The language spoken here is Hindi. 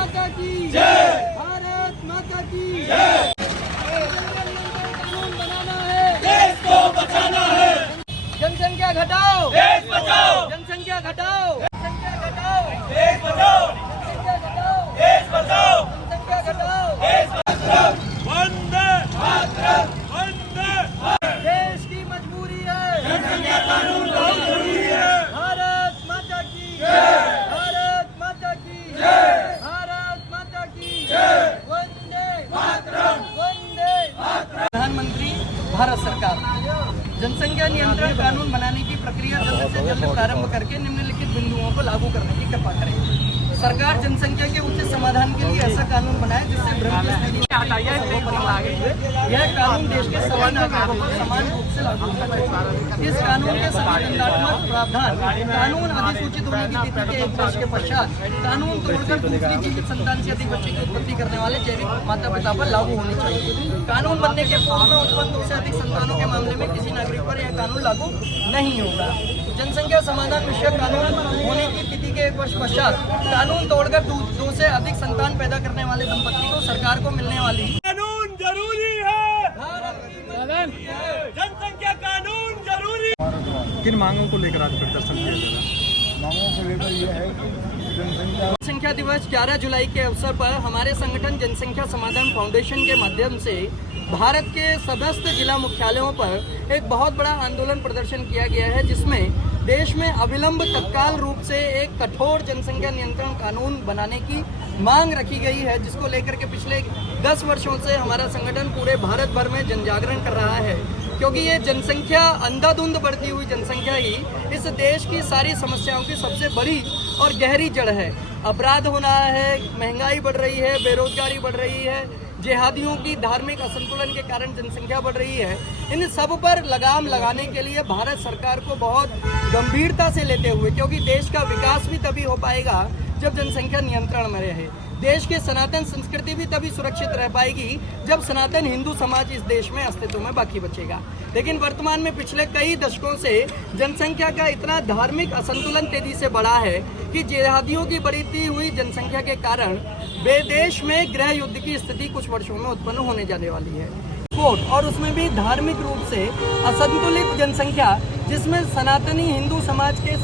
माता की जय, भारत माता की जय। कानून बनाना है, देश को बचाना है। जनसंख्या घटाओ, देश बचाओ। जनसंख्या घटाओ, जनसंख्या घटाओ, देश बचाओ। जनसंख्या घटाओ, देश बचाओ। जनसंख्या घटाओ, देश बचाओ। वंदे मातरम, वंदे मातरम। देश की मजबूरी है, जनसंख्या कानून बहुत जरूरी है। भारत माता की जय, भारत माता की जय, भारत माता की जय। वंदे मातरम, वंदे मातरम। प्रधानमंत्री भारत सरकार जनसंख्या नियंत्रण कानून बनाने की प्रक्रिया जल्द से जल्द प्रारंभ करके निम्नलिखित बिंदुओं को लागू करने की कृपा करें। सरकार जनसंख्या के उचित समाधान के लिए ऐसा कानून बनाए जिससे भ्रम की स्थिति यह कानून देश के सभी नागरिकों पर समान रूप से लागू होना चाहिए। इस कानून के सभी दंडात्मक प्रावधान कानून अधिसूचित होने की तिथि के 1 वर्ष के पश्चात कानून तोड़कर दूसरी जीवित संतान से अधिक बच्चे की उत्पत्ति करने वाले जैविक माता पिता पर लागू होने चाहिए। कानून बनने के पूर्व में उत्पन्न 2 से अधिक संतानों के मामले में किसी नागरिक पर यह कानून लागू नहीं होगा। जनसंख्या समाधान विषयक कानून होने की तिथि के 1 वर्ष पश्चात कानून तोड़कर 2 से अधिक संतान पैदा करने वाले दंपति को सरकार को मिलने वाली कानून जरूरी है, जनसंख्या कानून जरूरी। किन मांगों को लेकर आज प्रदर्शन किया जा रहा है? मांगों को लेकर यह है कि जनसंख्या दिवस 11 जुलाई के अवसर पर हमारे संगठन जनसंख्या समाधान फाउंडेशन के माध्यम से भारत के समस्त जिला मुख्यालयों पर एक बहुत बड़ा आंदोलन प्रदर्शन किया गया है, जिसमें देश में अविलंब तत्काल रूप से एक कठोर जनसंख्या नियंत्रण कानून बनाने की मांग रखी गई है, जिसको लेकर के पिछले 10 वर्षों से हमारा संगठन पूरे भारत भर में जनजागरण कर रहा है। क्योंकि ये जनसंख्या अंधाधुंध बढ़ती हुई जनसंख्या ही इस देश की सारी समस्याओं की सबसे बड़ी और गहरी जड़ है। अपराध हो रहा है, महंगाई बढ़ रही है, बेरोजगारी बढ़ रही है, जिहादियों की धार्मिक असंतुलन के कारण जनसंख्या बढ़ रही है। इन सब पर लगाम लगाने के लिए भारत सरकार को बहुत गंभीरता से लेते हुए, क्योंकि देश का विकास भी तभी हो पाएगा जब जनसंख्या नियंत्रण में रहे। देश की सनातन संस्कृति भी तभी सुरक्षित रह पाएगी जब सनातन हिंदू समाज इस देश में अस्तित्व में बाकी बचेगा। लेकिन वर्तमान में पिछले कई दशकों से जनसंख्या का इतना धार्मिक असंतुलन तेजी से बढ़ा है कि जिहादियों की बढ़ती हुई जनसंख्या के कारण देश में गृह युद्ध की स्थिति कुछ वर्षों में उत्पन्न होने जाने वाली है। और उसमें भी धार्मिक रूप से असंतुलित जनसंख्या, जिसमें सनातनी हिंदू समाज के